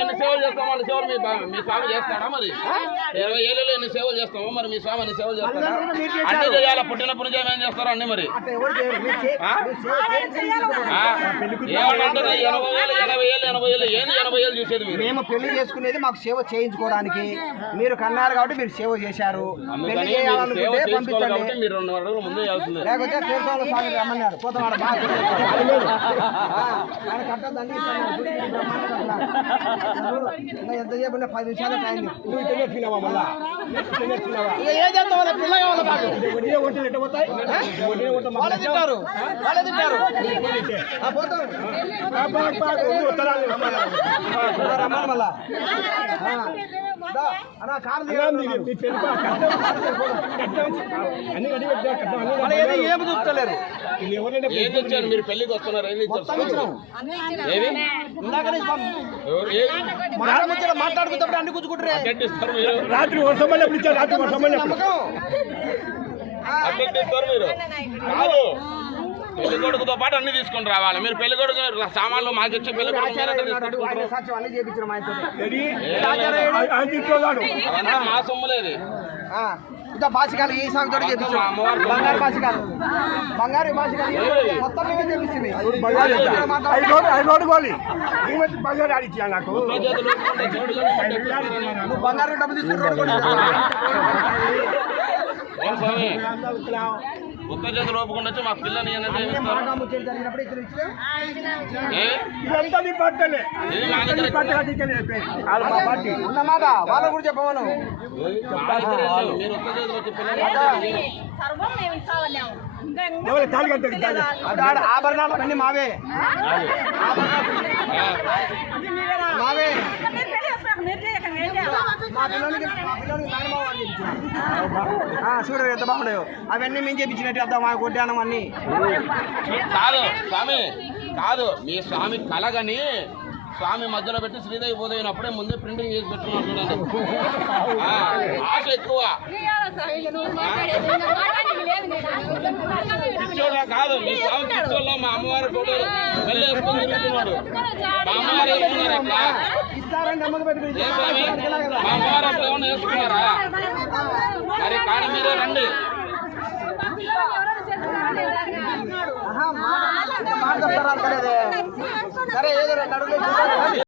ఎన్ని సేవలు చేస్తాం వాళ్ళ సేవలు మీ స్వామి చేస్తాడా? మరి 20 ఏళ్ళలో ఎన్ని సేవలు చేస్తామో మరి మీ స్వామి అన్ని సేవలు చేస్తాడా? అన్ని చేయాలి. పుట్టినప్పుడు ఏమేం చేస్తారో అన్ని మరి ఏమంటారు? 80 ఏళ్ళు ఏంది 80 ఏళ్ళు చూసేది? మేము పెళ్లి చేసుకునేది మాకు సేవ చేయించుకోవడానికి. మీరు కన్నారు కాబట్టి మీరు సేవ చేశారు. పెళ్లి చేయాలనుకుంటే పంపించండి. మీరు 2 అడుగులు ముందే చేస్తుంది. లేకపోతే తీర్థంలో స్వామి రమ్మన్నారు పోతాడు బాగా ఎంత చెప్పినా 10 నిమిషాలు టైం. ఏం చేస్తాం? పిల్ల కావాలి వాళ్ళే తింటారు రమ్మని మళ్ళా ఏమి చూస్తలేరు. ఏం తెచ్చారు? మీరు పెళ్లికి వస్తున్నారు. ఏం మాట్లాడుకుంటే అన్ని కూర్చుకుంటారు. రాత్రి వర్షం మీరు కాదు. పెళ్లి కొడుకుతో పాటు అన్ని తీసుకుని రావాలి. మీరు పెళ్లి కొడుకు సామాన్లు మాకు ఇచ్చే పెళ్లి కొడుకు మా సొమ్ము లేదు. బాసికాలు ఈ సాగుతో బంగారు బాసికాలు బంగారు బాసికాలు మొత్తం మేమే చేపించింది. నువ్వు బంగారు డబ్బు తీసుకుంటావు. కొత్త చేతులు ఒప్పుకుండా వచ్చి మా పిల్లని ఉన్నమాట వాళ్ళ కూడా చెప్పమను. మీరు ఒక్క చేతులు వచ్చి ఆభరణాలు అన్ని మావే మావే. చూడరు ఎంత బాగున్నాయో అవన్నీ మేము చేపించినట్టు అర్థం మా కొట్టానం అన్ని కాదు. స్వామి కాదు, మీ స్వామి కలగని స్వామి మధ్యలో పెట్టి శ్రీదేవి పోదైన అప్పుడే ముందే ప్రింటింగ్ చేసి పెట్టుకున్నాను చూడండి. ఆశ ఎక్కువ పిచ్చోడా కాదు. మీ స్వామి పిచ్చోళ్ళ మా అమ్మవారి ఫోటో వెళ్ళి వేసుకొని తిరుగుతున్నాడు. మా అమ్మవారు వేసుకున్నారు అట్లా? మా అమ్మవారు అట్లా ఏమన్నా వేసుకున్నారా? మరి కానీ మీరే రండి. సరే ఏదో 2 అడుగులు